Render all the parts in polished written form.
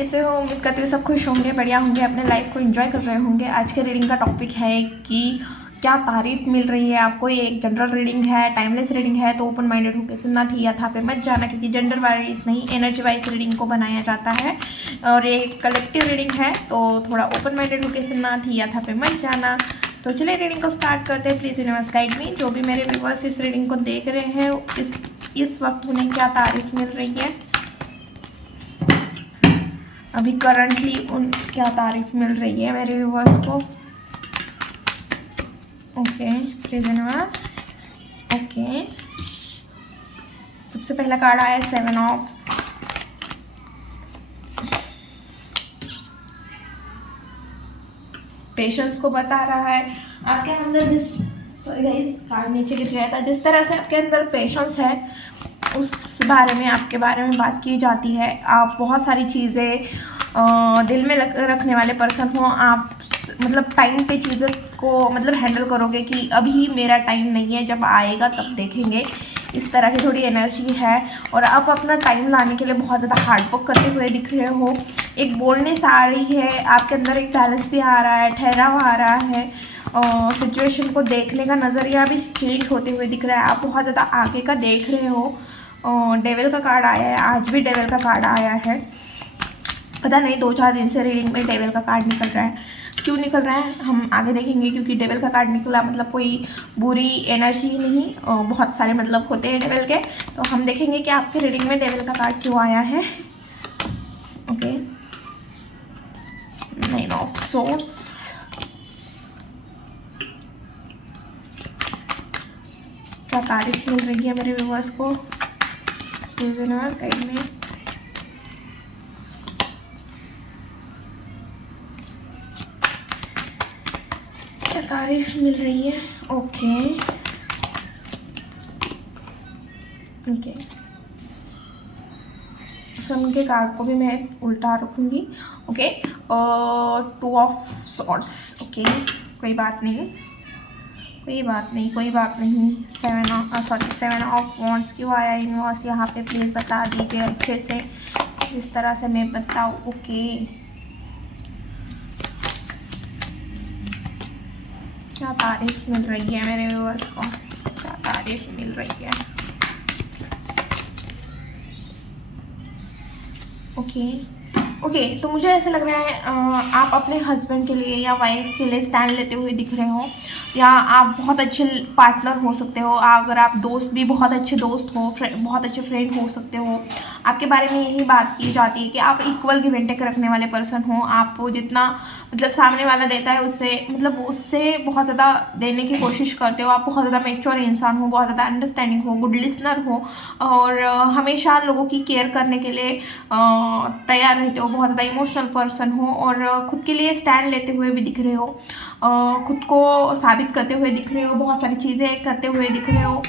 कैसे हो? उम्मीद करती हूँ सब खुश होंगे, बढ़िया होंगे, अपने लाइफ को एंजॉय कर रहे होंगे। आज के रीडिंग का टॉपिक है कि क्या तारीफ मिल रही है आपको। ये एक जनरल रीडिंग है, टाइमलेस रीडिंग है, तो ओपन माइंडेड होकर सुनना थी या था पे मत जाना, क्योंकि जेंडर वाइज नहीं एनर्जी वाइज रीडिंग को बनाया जाता है और ये कलेक्टिव रीडिंग है, तो थोड़ा ओपन माइंडेड होकर सुनना थी या था पे मत जाना। तो चलिए रीडिंग को स्टार्ट करते हैं। Please universe guide me. जो भी मेरे व्यूअर्स इस रीडिंग को देख रहे हैं, इस वक्त उन्हें क्या तारीफ मिल रही है, अभी करंटली उन क्या तारीफ मिल रही है मेरे व्यूअर्स को। Okay please universe. ओके, सबसे पहला कार्ड आया 7 ऑफ पेशेंस को बता रहा है आपके अंदर सॉरी गाइस, कार्ड नीचे गिर गया था। जिस तरह से आपके अंदर पेशेंस है उस बारे में, आपके बारे में बात की जाती है। आप बहुत सारी चीज़ें दिल में रखने वाले पर्सन हो। आप मतलब टाइम पे चीज़ों को मतलब हैंडल करोगे कि अभी मेरा टाइम नहीं है, जब आएगा तब देखेंगे। इस तरह की थोड़ी एनर्जी है और आप अपना टाइम लाने के लिए बहुत ज़्यादा हार्डवर्क करते हुए दिख रहे हो। एक बोल्डनेस आ रही है आपके अंदर, एक बैलेंस भी आ रहा है, ठहराव आ रहा है, सिचुएशन को देखने का नज़रिया भी चेंज होते हुए दिख रहा है। आप बहुत ज़्यादा आगे का देख रहे हो। डेविल का कार्ड आया है, आज भी डेविल का कार्ड आया है। पता नहीं 2-4 दिन से रीडिंग में डेविल का कार्ड निकल रहा है, क्यों निकल रहा है हम आगे देखेंगे। क्योंकि डेविल का कार्ड निकला मतलब कोई बुरी एनर्जी नहीं, बहुत सारे मतलब होते हैं डेविल के। तो हम देखेंगे कि आपके रीडिंग में डेविल का कार्ड क्यों आया है। Okay, 9 of source. क्या तारीफ मिल रही है मेरे व्यूअर्स को, यूनिवर्स गाइड में। क्या तारीफ मिल रही है। ओके ओके, सन के कार्ड को भी मैं उल्टा रखूँगी। Okay, 2 of swords. ओके, कोई बात नहीं, कोई बात नहीं, कोई बात नहीं। 7 ऑफ वॉन्ड्स क्यों आया यूनिवर्स यहाँ पे, प्लीज़ बता दीजिए अच्छे से, जिस तरह से मैं बताऊँ। ओके, क्या तारीफ मिल रही है मेरे व्यूअर्स को, क्या तारीफ मिल रही है। ओके ओके, तो मुझे ऐसा लग रहा है आप अपने हस्बैंड के लिए या वाइफ के लिए स्टैंड लेते हुए दिख रहे हो, या आप बहुत अच्छे पार्टनर हो सकते हो। अगर आप दोस्त भी बहुत अच्छे दोस्त हो, बहुत अच्छे फ्रेंड हो सकते हो। आपके बारे में यही बात की जाती है कि आप इक्वल गिव एंड टेक रखने वाले पर्सन हो। आप जितना मतलब सामने वाला देता है उससे बहुत ज़्यादा देने की कोशिश करते हो। आप बहुत ज़्यादा मैच्योर इंसान हो, बहुत ज़्यादा अंडरस्टैंडिंग हो, गुड लिसनर हो और हमेशा लोगों की केयर करने के लिए तैयार रहते हो। बहुत ज़्यादा इमोशनल पर्सन हो और खुद के लिए स्टैंड लेते हुए भी दिख रहे हो, खुद को साबित करते हुए दिख रहे हो, बहुत सारी चीज़ें करते हुए दिख रहे हो।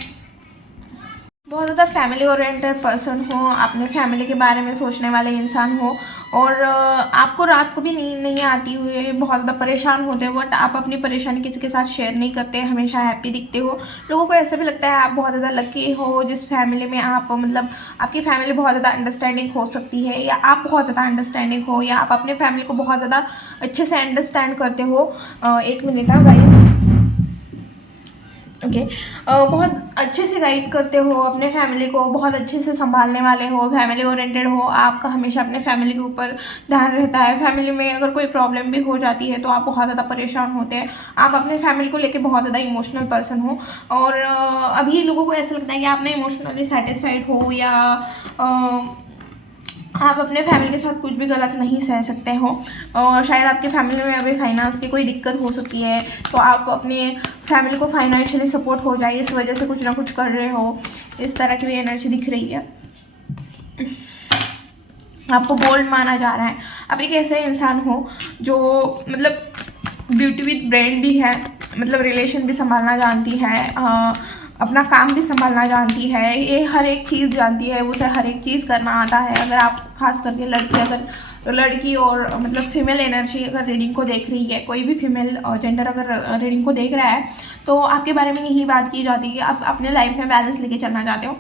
बहुत ज़्यादा फैमिली ओरिएंटेड पर्सन हो, अपने फैमिली के बारे में सोचने वाले इंसान हो और आपको रात को भी नींद नहीं आती हुई बहुत ज़्यादा परेशान होते हो, बट आप अपनी परेशानी किसी के साथ शेयर नहीं करते, हमेशा हैप्पी दिखते हो। लोगों को ऐसा भी लगता है आप बहुत ज़्यादा लकी हो जिस फैमिली में आप मतलब आपकी फैमिली बहुत ज़्यादा अंडरस्टैंडिंग हो सकती है, या आप बहुत ज़्यादा अंडरस्टैंडिंग हो, या आप अपने फैमिली को बहुत ज़्यादा अच्छे से अंडरस्टैंड करते हो। 1 मिनट गाइस। ओके, बहुत अच्छे से गाइड करते हो अपने फैमिली को, बहुत अच्छे से संभालने वाले हो, फैमिली ओरिएंटेड हो। आपका हमेशा अपने फैमिली के ऊपर ध्यान रहता है। फैमिली में अगर कोई प्रॉब्लम भी हो जाती है तो आप बहुत ज़्यादा परेशान होते हैं। आप अपने फैमिली को लेके बहुत ज़्यादा इमोशनल पर्सन हो और अभी लोगों को ऐसा लगता है कि आप ना इमोशनली सेटिस्फाइड हो, या आप अपने फैमिली के साथ कुछ भी गलत नहीं सह सकते हो और शायद आपके फैमिली में अभी फाइनेंस की कोई दिक्कत हो सकती है, तो आप अपने फैमिली को फाइनेंशियली सपोर्ट हो जाए, इस वजह से कुछ ना कुछ कर रहे हो। इस तरह की भी एनर्जी दिख रही है। आपको बोल्ड माना जा रहा है। आप एक ऐसे इंसान हो जो मतलब ब्यूटी विद ब्रेन भी है, मतलब रिलेशन भी संभालना जानती है, अपना काम भी संभालना जानती है, ये हर एक चीज़ जानती है, उसे हर एक चीज़ करना आता है। अगर आप खास करके लड़की और मतलब फीमेल एनर्जी अगर रीडिंग को देख रही है, कोई भी फीमेल जेंडर अगर रीडिंग को देख रहा है, तो आपके बारे में यही बात की जाती है कि आप अपने लाइफ में बैलेंस लेके चलना चाहते हो।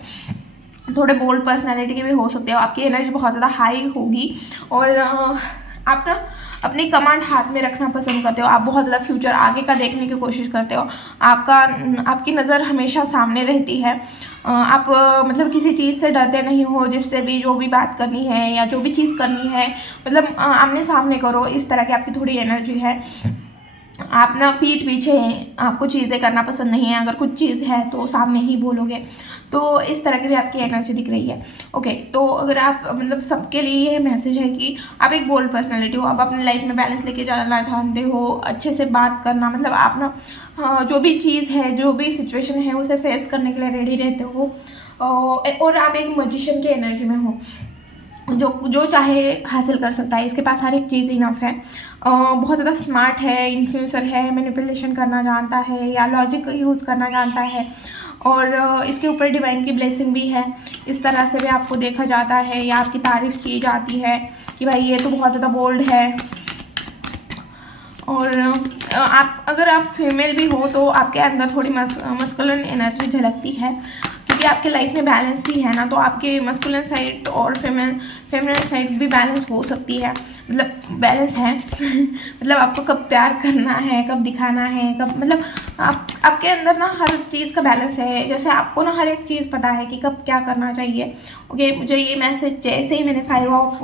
थोड़े बोल्ड पर्सनैलिटी के भी हो सकते हो, आपकी एनर्जी बहुत ज़्यादा हाई होगी और आप ना अपनी कमांड हाथ में रखना पसंद करते हो, आप बहुत ज़्यादा फ्यूचर आगे का देखने की कोशिश करते हो, आपकी नज़र हमेशा सामने रहती है, आप मतलब किसी चीज़ से डरते नहीं हो, जिससे भी जो भी बात करनी है या जो भी चीज़ करनी है मतलब आमने सामने करो, इस तरह की आपकी थोड़ी एनर्जी है। आप ना पीठ पीछे आपको चीज़ें करना पसंद नहीं है, अगर कुछ चीज़ है तो सामने ही बोलोगे, तो इस तरह की भी आपकी एनर्जी दिख रही है। ओके, तो अगर आप मतलब सबके लिए ये मैसेज है कि आप एक बोल्ड पर्सनैलिटी हो, आप अपनी लाइफ में बैलेंस लेके जाना चाहते हो, अच्छे से बात करना, मतलब आप ना जो भी चीज़ है, जो भी सिचुएशन है उसे फेस करने के लिए रेडी रहते हो और आप एक मैजिशियन की एनर्जी में हो, जो चाहे हासिल कर सकता है, इसके पास हर एक चीज़ इनफ है, बहुत ज़्यादा स्मार्ट है, इन्फ्लुएंसर है, मैनिपुलेशन करना जानता है या लॉजिक यूज़ करना जानता है और इसके ऊपर डिवाइन की ब्लेसिंग भी है। इस तरह से भी आपको देखा जाता है या आपकी तारीफ़ की जाती है कि भाई ये तो बहुत ज़्यादा बोल्ड है। और आप अगर आप फीमेल भी हो तो आपके अंदर थोड़ी मस्कुलिन एनर्जी झलकती है, क्योंकि आपके लाइफ में बैलेंस भी है ना, तो आपके मस्कुलिन साइड और फेमिनिन साइड भी बैलेंस हो सकती है, मतलब बैलेंस है मतलब आपको कब प्यार करना है, कब दिखाना है, कब मतलब आपके अंदर ना हर चीज़ का बैलेंस है, जैसे आपको ना हर एक चीज़ पता है कि कब क्या करना चाहिए। ओके, मुझे ये मैसेज जैसे ही मैंने 5 ऑफ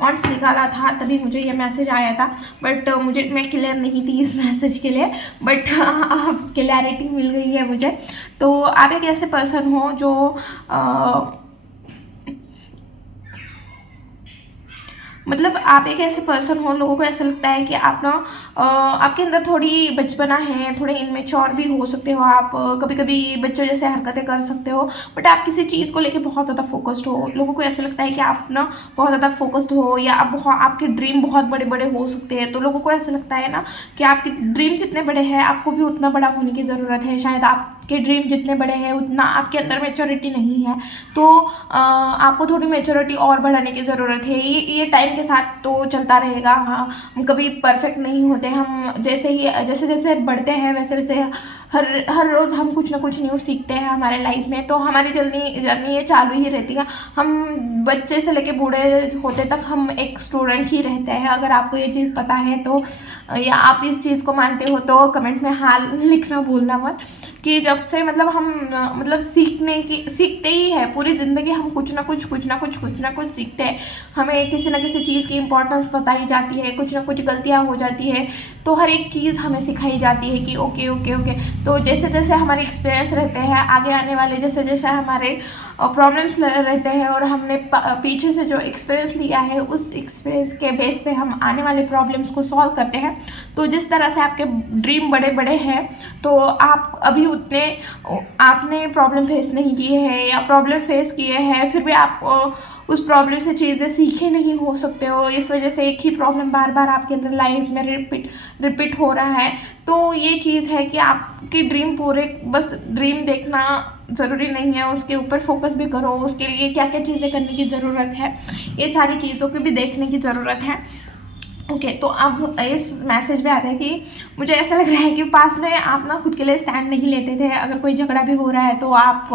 वांड्स निकाला था तभी मुझे ये मैसेज आया था, बट मैं क्लियर नहीं थी इस मैसेज के लिए, बट अब क्लैरिटी मिल गई है मुझे। तो आप एक ऐसे पर्सन हो जो मतलब आप एक ऐसे पर्सन हो, लोगों को ऐसा लगता है कि आप ना आपके अंदर थोड़ी बचपना है, थोड़े इनमेच्योर भी हो सकते हो आप, कभी कभी बच्चों जैसे हरकतें कर सकते हो, बट आप किसी चीज़ को लेके बहुत ज़्यादा फोकस्ड हो। लोगों को ऐसा लगता है कि आप ना बहुत ज़्यादा फोकस्ड हो या आपके ड्रीम बहुत बड़े बड़े हो सकते हैं, तो लोगों को ऐसा लगता है ना कि आपके ड्रीम जितने बड़े हैं आपको भी उतना बड़ा होने की ज़रूरत है, शायद आपके ड्रीम जितने बड़े हैं उतना आपके अंदर मैच्योरिटी नहीं है, तो आपको थोड़ी मैच्योरिटी और बढ़ाने की ज़रूरत है। ये टाइम के साथ तो चलता रहेगा, हाँ, हम कभी परफेक्ट नहीं होते, हम जैसे जैसे बढ़ते हैं वैसे वैसे हर रोज़ हम कुछ ना कुछ न्यू सीखते हैं हमारे लाइफ में, तो हमारी जर्नी ये चालू ही रहती है। हम बच्चे से लेके बूढ़े होते तक हम एक स्टूडेंट ही रहते हैं। अगर आपको ये चीज़ पता है तो या आप इस चीज़ को मानते हो तो कमेंट में हाँ लिखना भूलना मत, कि जब से मतलब हम मतलब सीखते ही है पूरी ज़िंदगी, हम कुछ ना कुछ सीखते हैं। हमें किसी ना किसी चीज़ की इम्पोर्टेंस बताई जाती है, कुछ ना कुछ गलतियाँ हो जाती है, तो हर एक चीज़ हमें सिखाई जाती है कि ओके ओके ओके। तो जैसे जैसे हमारे एक्सपीरियंस रहते हैं आगे आने वाले, जैसे जैसे हमारे प्रॉब्लम्स रहते हैं और हमने पीछे से जो एक्सपीरियंस लिया है उस एक्सपीरियंस के बेस पे हम आने वाले प्रॉब्लम्स को सॉल्व करते हैं। तो जिस तरह से आपके ड्रीम बड़े बड़े हैं, तो आप अभी आपने प्रॉब्लम फेस नहीं किए हैं या प्रॉब्लम फेस किए हैं, फिर भी आप उस प्रॉब्लम से चीज़ें सीखे नहीं हो सकते हो, इस वजह से एक ही प्रॉब्लम बार बार आपके अंदर लाइफ में रिपीट हो रहा है। तो ये चीज़ है कि आपकी ड्रीम पूरे, बस ड्रीम देखना ज़रूरी नहीं है, उसके ऊपर फोकस भी करो, उसके लिए क्या क्या चीज़ें करने की ज़रूरत है, ये सारी चीज़ों की भी देखने की ज़रूरत है। ओके, तो अब इस मैसेज में आता है कि मुझे ऐसा लग रहा है कि पास में आप ना खुद के लिए स्टैंड नहीं लेते थे, अगर कोई झगड़ा भी हो रहा है तो आप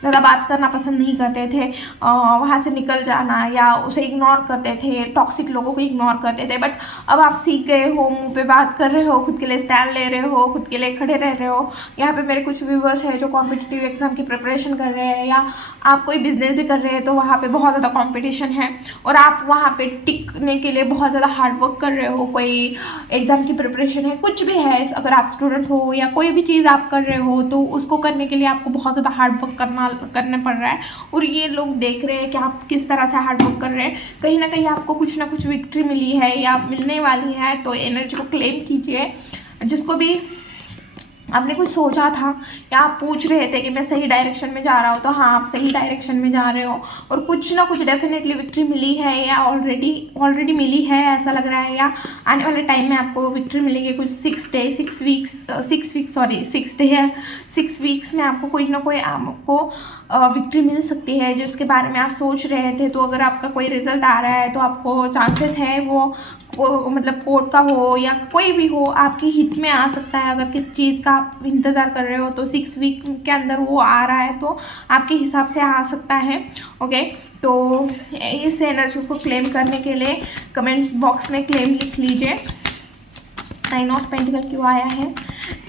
ज़्यादा बात करना पसंद नहीं करते थे, वहाँ से निकल जाना या उसे इग्नोर करते थे, टॉक्सिक लोगों को इग्नोर करते थे। बट अब आप सीख गए हो, मुंह पे बात कर रहे हो, खुद के लिए स्टैंड ले रहे हो, खुद के लिए खड़े रह रहे हो। यहाँ पे मेरे कुछ व्यूवर्स हैं जो कॉम्पिटिटिव एग्जाम की प्रिपरेशन कर रहे हैं या आप कोई बिजनेस भी कर रहे हैं, तो वहाँ पर बहुत ज़्यादा कॉम्पिटिशन है और आप वहाँ पर टिकने के लिए बहुत ज़्यादा हार्ड वर्क कर रहे हो, कोई एग्ज़ाम की प्रिपरेशन है, कुछ भी है, अगर आप स्टूडेंट हो या कोई भी चीज़ आप कर रहे हो तो उसको करने के लिए आपको बहुत ज़्यादा हार्ड वर्क करने पड़ रहा है और ये लोग देख रहे हैं कि आप किस तरह से हार्ड वर्क कर रहे हैं। कहीं ना कहीं आपको कुछ ना कुछ विक्ट्री मिली है या मिलने वाली है, तो एनर्जी को क्लेम कीजिए। जिसको भी आपने कुछ सोचा था या आप पूछ रहे थे कि मैं सही डायरेक्शन में जा रहा हूँ, तो हाँ आप सही डायरेक्शन में जा रहे हो और कुछ ना कुछ डेफिनेटली विक्ट्री मिली है या ऑलरेडी मिली है ऐसा लग रहा है, या आने वाले टाइम में आपको विक्ट्री मिलेगी। कुछ 6 वीक्स में आपको कोई ना कोई आपको विक्ट्री मिल सकती है जिसके बारे में आप सोच रहे थे। तो अगर आपका कोई रिजल्ट आ रहा है तो आपको चांसेस है वो मतलब कोर्ट का हो या कोई भी हो, आपके हित में आ सकता है। अगर किस चीज़ का आप इंतज़ार कर रहे हो तो 6 वीक के अंदर वो आ रहा है तो आपके हिसाब से आ सकता है। ओके, तो इस एनर्जी को क्लेम करने के लिए कमेंट बॉक्स में क्लेम लिख लीजिए। 9 ऑफ पेंटिकल क्यों आया है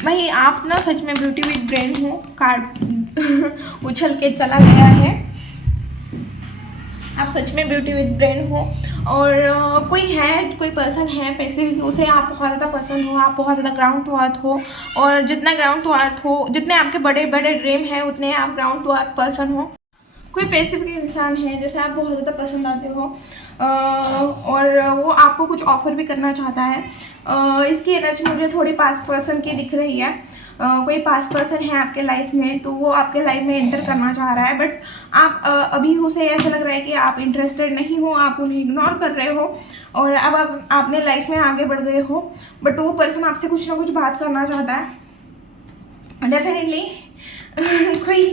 भाई? आप ना सच में ब्यूटी विद ब्रेन हो। कार्ड उछल के चला गया है। आप सच में ब्यूटी विद ब्रेन हो और कोई पर्सन है पैसे, उसे आप बहुत ज़्यादा पसंद हो, आप बहुत ज़्यादा ग्राउंड टू अर्थ हो, और जितना ग्राउंड टू अर्थ हो, जितने आपके बड़े बड़े ड्रीम हैं उतने आप ग्राउंड टू अर्थ पर्सन हो। कोई पैसे के इंसान है जैसे आप बहुत ज़्यादा पसंद आते हो और वो आपको कुछ ऑफर भी करना चाहता है। इसकी एनर्जी मुझे थोड़ी पास्ट पर्सन की दिख रही है। कोई पास्ट पर्सन है आपके लाइफ में तो वो आपके लाइफ में एंटर करना चाह रहा है, बट आप अभी उसे ऐसा लग रहा है कि आप इंटरेस्टेड नहीं हो, आप उन्हें इग्नोर कर रहे हो और अब आप अपने लाइफ में आगे बढ़ गए हो। बट वो पर्सन आपसे कुछ ना कुछ बात करना चाहता है डेफिनेटली। कोई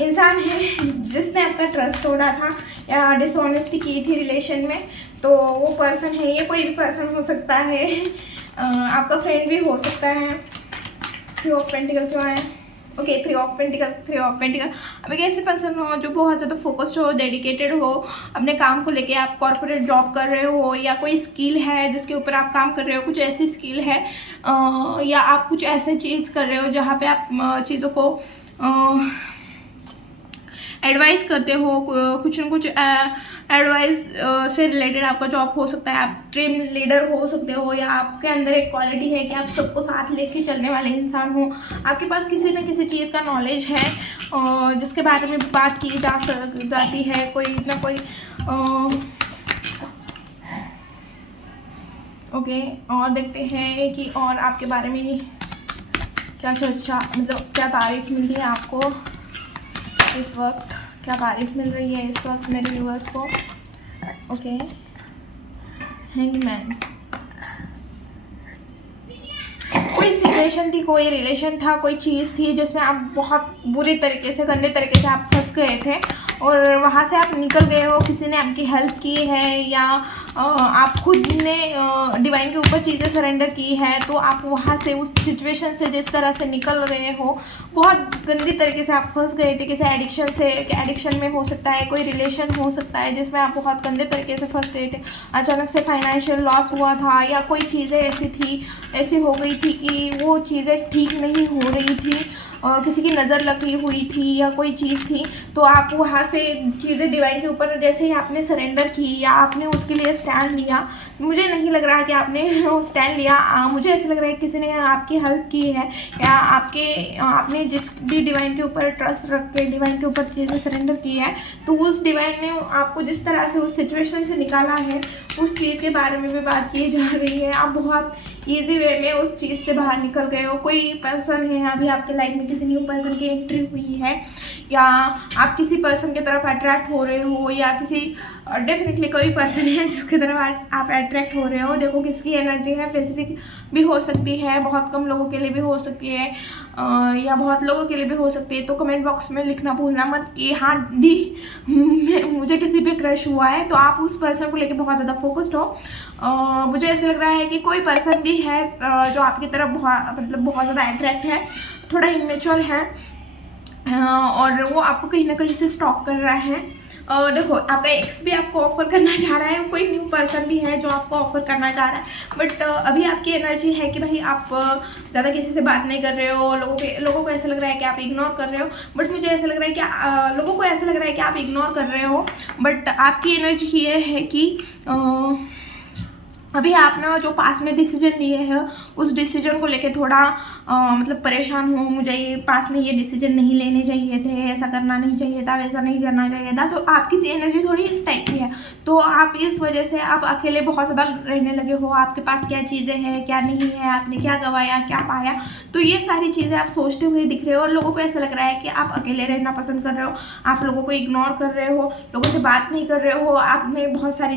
इंसान है जिसने आपका ट्रस्ट तोड़ा था या डिसऑनेस्टी की थी रिलेशन में, तो वो पर्सन है। ये कोई भी पर्सन हो सकता है, आपका फ्रेंड भी हो सकता है। 3 ऑफ पेंटिकल क्यों आया? Okay, 3 of pentacle. अब एक ऐसे पर्सन हो जो बहुत ज़्यादा फोकस्ड हो, डेडिकेटेड हो अपने काम को लेके। आप कॉर्पोरेट जॉब कर रहे हो या कोई स्किल है जिसके ऊपर आप काम कर रहे हो, कुछ ऐसी स्किल है या आप कुछ ऐसे चीज़ कर रहे हो जहाँ पे आप चीज़ों को एडवाइस करते हो, कुछ न कुछ एडवाइस से रिलेटेड आपका जॉब हो सकता है। आप ड्रीम लीडर हो सकते हो या आपके अंदर एक क्वालिटी है कि आप सबको साथ लेके चलने वाले इंसान हो। आपके पास किसी न किसी चीज़ का नॉलेज है जिसके बारे में बात की जाती है कोई ना कोई। ओके, और देखते हैं कि और आपके बारे में क्या चर्चा, मतलब क्या तारीफ मिल रही है आपको इस वक्त, क्या तारीफ मिल रही है इस वक्त मेरे व्यूअर्स को। Okay, hangman. कोई सिचुएशन थी, कोई रिलेशन था, कोई चीज़ थी जिसमें आप बहुत बुरी तरीके से, गंदे तरीके से आप फंस गए थे और वहाँ से आप निकल गए हो। किसी ने आपकी हेल्प की है या आप खुद ने डिवाइन के ऊपर चीज़ें सरेंडर की है, तो आप वहाँ से उस सिचुएशन से जिस तरह से निकल गए हो, बहुत गंदी तरीके से आप फंस गए थे किसी एडिक्शन से। एडिक्शन में हो सकता है, कोई रिलेशन हो सकता है जिसमें आप बहुत गंदे तरीके से फंस गए थे। अचानक से फाइनेंशियल लॉस हुआ था या कोई चीज़ें ऐसी हो गई थी कि वो चीज़ें ठीक नहीं हो रही थी, किसी की नज़र लगी हुई थी या कोई चीज़ थी, तो आप वहाँ से चीज़ें डिवाइन के ऊपर जैसे ही आपने सरेंडर की या आपने उसके लिए स्टैंड लिया, मुझे नहीं लग रहा है कि आपने स्टैंड लिया, मुझे ऐसा लग रहा है कि किसी ने आपकी हेल्प की है या आपने जिस भी डिवाइन के ऊपर ट्रस्ट रख के डिवाइन के ऊपर चीज़ें सरेंडर की है, तो उस डिवाइन ने आपको जिस तरह से उस सिचुएशन से निकाला है उस चीज़ के बारे में भी बात की जा रही है। आप बहुत ईजी वे में उस चीज़ से बाहर निकल गए हो। कोई पर्सन है अभी आपके लाइफ में, किसी न्यू पर्सन की एंट्री हुई है या आप किसी पर्सन की तरफ अट्रैक्ट हो रहे हो या किसी डेफिनेटली कोई पर्सन है जिसकी तरफ आप अट्रैक्ट हो रहे हो। देखो किसकी एनर्जी है, स्पेसिफिक भी हो सकती है, बहुत कम लोगों के लिए भी हो सकती है या बहुत लोगों के लिए भी हो सकती है। तो कमेंट बॉक्स में लिखना भूलना मत कि हाँ दी मुझे किसी पे क्रश हुआ है, तो आप उस पर्सन को लेके बहुत ज़्यादा फोकस्ड हो। मुझे ऐसा लग रहा है कि कोई पर्सन भी है जो आपकी तरफ बहुत ज़्यादा अट्रैक्ट है, थोड़ा इमेच्योर है और वो आपको कहीं ना कहीं से स्टॉक कर रहा है। देखो आपका एक्स भी आपको ऑफर करना चाह रहा है, कोई न्यू पर्सन भी है जो आपको ऑफर करना चाह रहा है, बट अभी आपकी एनर्जी है कि भाई आप ज़्यादा किसी से बात नहीं कर रहे हो। लोगों को ऐसा लग रहा है कि आप इग्नोर कर रहे हो, बट मुझे ऐसा लग रहा है कि लोगों को ऐसा लग रहा है कि आप इग्नोर कर रहे हो, बट आपकी एनर्जी ये है कि अभी आपने जो पास में डिसीजन लिए हैं उस डिसीजन को लेके थोड़ा मतलब परेशान हो। मुझे ये पास में ये डिसीजन नहीं लेने चाहिए थे, ऐसा करना नहीं चाहिए था, वैसा नहीं करना चाहिए था, तो आपकी एनर्जी थोड़ी इस टाइप की है। तो आप इस वजह से आप अकेले बहुत ज़्यादा रहने लगे हो। आपके पास क्या चीज़ें हैं, क्या नहीं है, आपने क्या गंवाया, क्या पाया, तो ये सारी चीज़ें आप सोचते हुए दिख रहे हो और लोगों को ऐसा लग रहा है कि आप अकेले रहना पसंद कर रहे हो, आप लोगों को इग्नोर कर रहे हो, लोगों से बात नहीं कर रहे हो। आपने बहुत सारी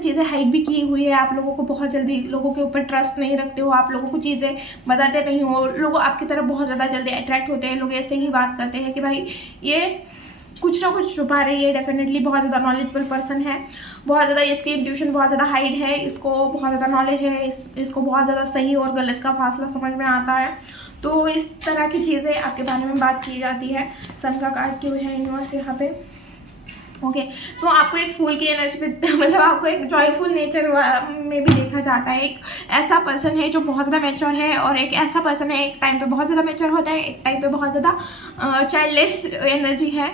चीज़ें हाइड भी की हुई है। आप लोगों को बहुत जल्दी लोगों के ऊपर ट्रस्ट नहीं रखते हो, आप लोगों को चीज़ें बताते नहीं हो, लोग आपकी तरफ बहुत ज़्यादा जल्दी अट्रैक्ट होते हैं। लोग ऐसे ही बात करते हैं कि भाई ये कुछ ना कुछ छुपा रही है डेफिनेटली। बहुत ज़्यादा नॉलेजेबल पर्सन है, बहुत ज़्यादा इसकी इंट्यूशन बहुत ज़्यादा हाइड है, इसको बहुत ज़्यादा नॉलेज है, इसको बहुत ज़्यादा सही और गलत का फासला समझ में आता है। तो इस तरह की चीज़ें आपके बारे में बात की जाती है। सन का कार्ड क्यों है यूनिवर्स यहाँ पे? ओके तो आपको एक फूल की एनर्जी पे मतलब आपको एक जॉयफुल नेचर में भी देखा जाता है। एक ऐसा पर्सन है जो बहुत ज़्यादा मैच्योर है, और एक ऐसा पर्सन है एक टाइम पे बहुत ज़्यादा मैच्योर होता है, एक टाइम पे बहुत ज़्यादा चाइल्डलेस एनर्जी है।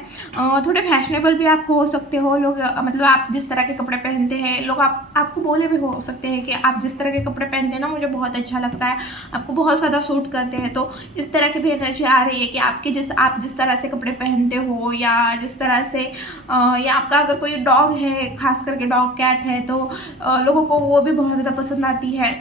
थोड़े फैशनेबल भी आप हो सकते हो। लोग मतलब आप जिस तरह के कपड़े पहनते हैं, लोग आपको बोले भी हो सकते हैं कि आप जिस तरह के कपड़े पहनते हैं ना मुझे बहुत अच्छा लगता है, आपको बहुत ज़्यादा सूट करते हैं। तो इस तरह की भी एनर्जी आ रही है कि आप जिस तरह से कपड़े पहनते हो, या जिस तरह से या आपका अगर कोई डॉग है, खास करके डॉग कैट है, तो लोगों को वो भी बहुत ज़्यादा पसंद आती है।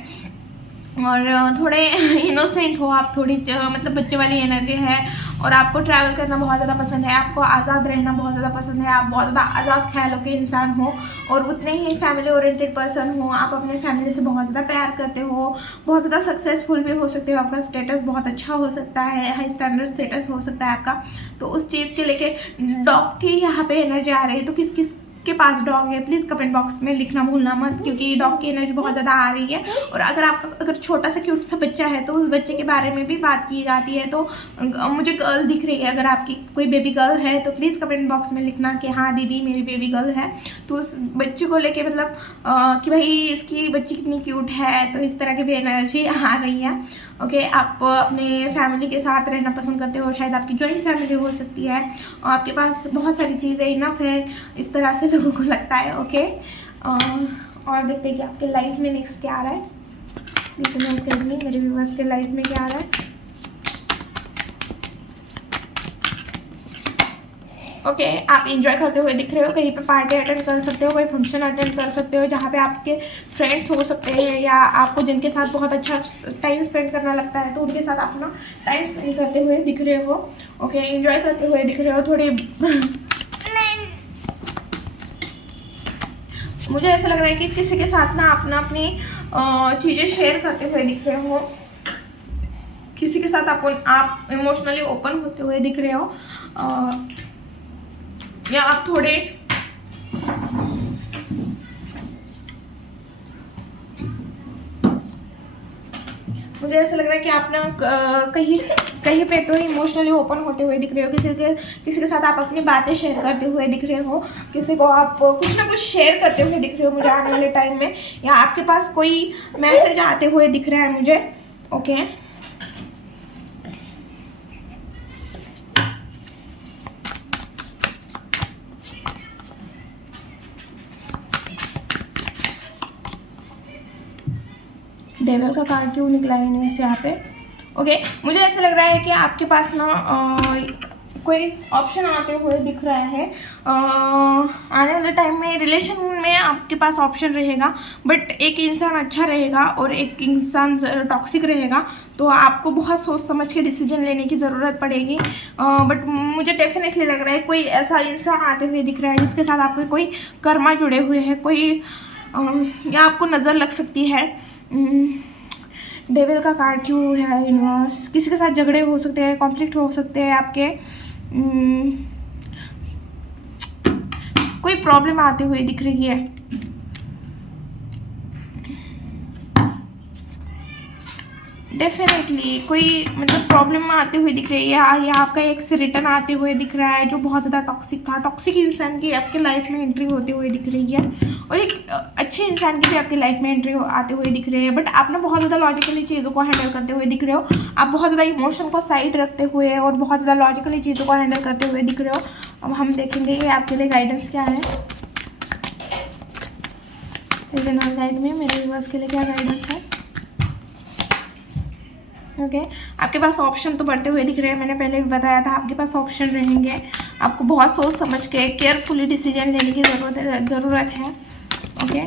और थोड़े इनोसेंट हो आप, थोड़ी मतलब बच्चे वाली एनर्जी है, और आपको ट्रैवल करना बहुत ज़्यादा पसंद है, आपको आज़ाद रहना बहुत ज़्यादा पसंद है, आप बहुत ज़्यादा आज़ाद ख्यालों के इंसान हो, और उतने ही फैमिली ओरिएंटेड पर्सन हो। आप अपने फैमिली से बहुत ज़्यादा प्यार करते हो, बहुत ज़्यादा सक्सेसफुल भी हो सकते हो, आपका स्टेटस बहुत अच्छा हो सकता है, हाई स्टैंडर्ड स्टेटस हो सकता है आपका। तो उस चीज़ के लेके डॉग की यहाँ पे एनर्जी आ रही है। तो किस किस के पास डॉग है प्लीज़ कमेंट बॉक्स में लिखना भूलना मत, क्योंकि डॉग की एनर्जी बहुत ज़्यादा आ रही है। और अगर छोटा सा क्यूट सा बच्चा है तो उस बच्चे के बारे में भी बात की जाती है। तो मुझे गर्ल दिख रही है, अगर आपकी कोई बेबी गर्ल है तो प्लीज़ कमेंट बॉक्स में लिखना कि हाँ दीदी मेरी बेबी गर्ल है। तो उस बच्चे को लेके मतलब कि भाई इसकी बच्ची कितनी क्यूट है, तो इस तरह की भी एनर्जी आ रही है। ओके आप अपने फैमिली के साथ रहना पसंद करते हो, शायद आपकी जॉइंट फैमिली हो सकती है, और आपके पास बहुत सारी चीज़ें इनफ है, इस तरह से लोगों को लगता है। ओके और देखते हैं कि आपके लाइफ में नेक्स्ट क्या आ रहा है। मेरे व्यूअर्स के लाइफ में क्या आ रहा है। ओके आप इंजॉय करते हुए दिख रहे हो, कहीं पे पार्टी अटेंड कर सकते हो, कोई फंक्शन अटेंड कर सकते हो जहाँ पे आपके फ्रेंड्स हो सकते हैं, या आपको जिनके साथ बहुत अच्छा टाइम स्पेंड करना लगता है तो उनके साथ अपना टाइम स्पेंड करते हुए दिख रहे हो। ओके इंजॉय करते हुए दिख रहे हो। थोड़ी मुझे ऐसा लग रहा है कि किसी के साथ ना अपनी चीज़ें शेयर करते हुए दिख रहे हो, किसी के साथ आप इमोशनली ओपन होते हुए दिख रहे हो, या आप थोड़े मुझे ऐसा लग रहा है कि आप ना कहीं पे तो इमोशनली ओपन होते हुए दिख रहे हो, किसी के साथ आप अपनी बातें शेयर करते हुए दिख रहे हो, किसी को आप कुछ ना कुछ शेयर करते हुए दिख रहे हो मुझे आने वाले टाइम में, या आपके पास कोई मैसेज आते हुए दिख रहा है मुझे। ओके डेविल का कार्ड क्यों निकला है न्यूज़ यहाँ पे। ओके मुझे ऐसा लग रहा है कि आपके पास ना कोई ऑप्शन आते हुए दिख रहा है। आने वाले टाइम में रिलेशन में आपके पास ऑप्शन रहेगा, बट एक इंसान अच्छा रहेगा और एक इंसान टॉक्सिक रहेगा, तो आपको बहुत सोच समझ के डिसीजन लेने की ज़रूरत पड़ेगी। बट मुझे डेफिनेटली लग रहा है कोई ऐसा इंसान आते हुए दिख रहा है जिसके साथ आपके कोई कर्मा जुड़े हुए हैं, कोई या आपको नज़र लग सकती है। डेविल का कार्ड क्यों है यूनिवर्स। किसी के साथ झगड़े हो सकते हैं, कॉन्फ्लिक्ट हो सकते हैं आपके, कोई प्रॉब्लम आते हुए दिख रही है। डेफिनेटली कोई मतलब प्रॉब्लम आते हुए दिख रही है, या आपका एक्स रिटर्न आते हुए दिख रहा है जो बहुत ज़्यादा टॉक्सिक था। टॉक्सिक इंसान की आपके लाइफ में एंट्री होते हुए दिख रही है, और एक अच्छे इंसान की भी आपकी लाइफ में एंट्री आते हुए दिख रही है। बट आप ना बहुत ज़्यादा लॉजिकली चीज़ों को हैंडल करते हुए दिख रहे हो, आप बहुत ज़्यादा इमोशन को साइड रखते हुए और बहुत ज़्यादा लॉजिकली चीज़ों को हैंडल करते हुए दिख रहे हो। अब हम देखेंगे कि आपके लिए गाइडेंस क्या है। जनरल गाइड में मेरे व्यूअर्स के लिए क्या गाइडेंस है। ओके आपके पास ऑप्शन तो बढ़ते हुए दिख रहे हैं, मैंने पहले भी बताया था आपके पास ऑप्शन रहेंगे। आपको बहुत सोच समझ के केयरफुली डिसीजन लेने की ज़रूरत है। ओके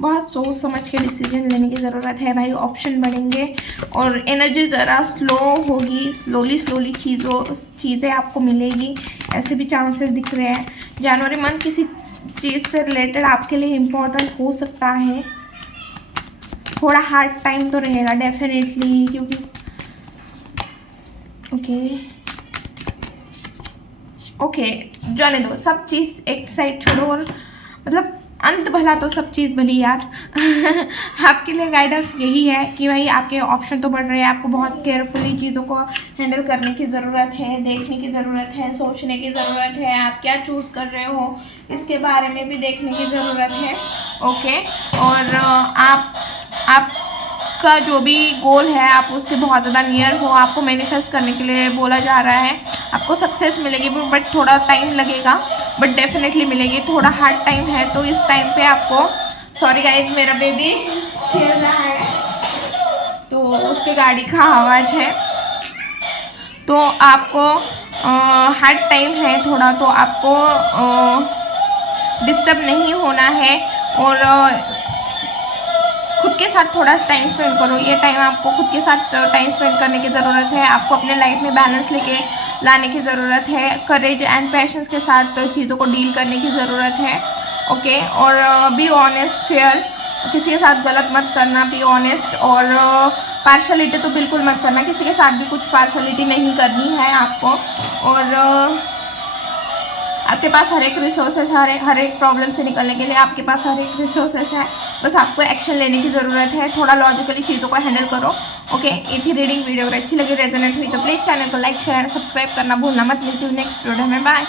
बहुत सोच समझ के डिसीजन लेने की ज़रूरत है भाई। ऑप्शन बढ़ेंगे और एनर्जी ज़रा स्लो होगी, स्लोली चीज़ें आपको मिलेगी, ऐसे भी चांसेस दिख रहे हैं। जनवरी मंथ किसी चीज़ से रिलेटेड आपके लिए इम्पोर्टेंट हो सकता है, थोड़ा हार्ड टाइम तो रहेगा डेफिनेटली, क्योंकि ओके ओके, जाने दो, सब चीज़ एक साइड छोड़ो और मतलब अंत भला तो सब चीज़ भली यार। आपके लिए गाइडेंस यही है कि भाई आपके ऑप्शन तो बढ़ रहे हैं, आपको बहुत केयरफुली चीज़ों को हैंडल करने की ज़रूरत है, देखने की ज़रूरत है, सोचने की ज़रूरत है, आप क्या चूज़ कर रहे हो इसके बारे में भी देखने की ज़रूरत है। ओके, और आपका जो भी गोल है आप उसके बहुत ज़्यादा नियर हो, आपको मैनिफेस्ट करने के लिए बोला जा रहा है, आपको सक्सेस मिलेगी बट थोड़ा टाइम लगेगा, बट डेफिनेटली मिलेगी। थोड़ा हार्ड टाइम है तो इस टाइम पे आपको, सॉरी गाइस मेरा बेबी खेल रहा है तो उसके गाड़ी का आवाज़ है, तो आपको हार्ड टाइम है थोड़ा, तो आपको डिस्टर्ब नहीं होना है और खुद के साथ थोड़ा टाइम स्पेंड करो। ये टाइम आपको खुद के साथ टाइम स्पेंड करने की ज़रूरत है, आपको अपने लाइफ में बैलेंस लेके लाने की ज़रूरत है, करेज एंड पैशंस के साथ चीज़ों को डील करने की ज़रूरत है। ओके, और बी ऑनेस्ट, फेयर, किसी के साथ गलत मत करना, बी ऑनेस्ट, और पार्शलिटी तो बिल्कुल मत करना, किसी के साथ भी कुछ पार्शलिटी नहीं करनी है आपको। और आपके पास हर एक रिसोर्सेस, हर एक प्रॉब्लम से निकलने के लिए आपके पास हर एक रिसोर्सेस है, बस आपको एक्शन लेने की ज़रूरत है, थोड़ा लॉजिकली चीज़ों को हैंडल करो। ओके, ये थी रीडिंग वीडियो, अगर अच्छी लगी, रेजोनेट हुई तो प्लीज़ चैनल को लाइक शेयर एंड सब्सक्राइब करना भूलना मत। मिलती हूँ नेक्स्ट वीडियो में, बाय।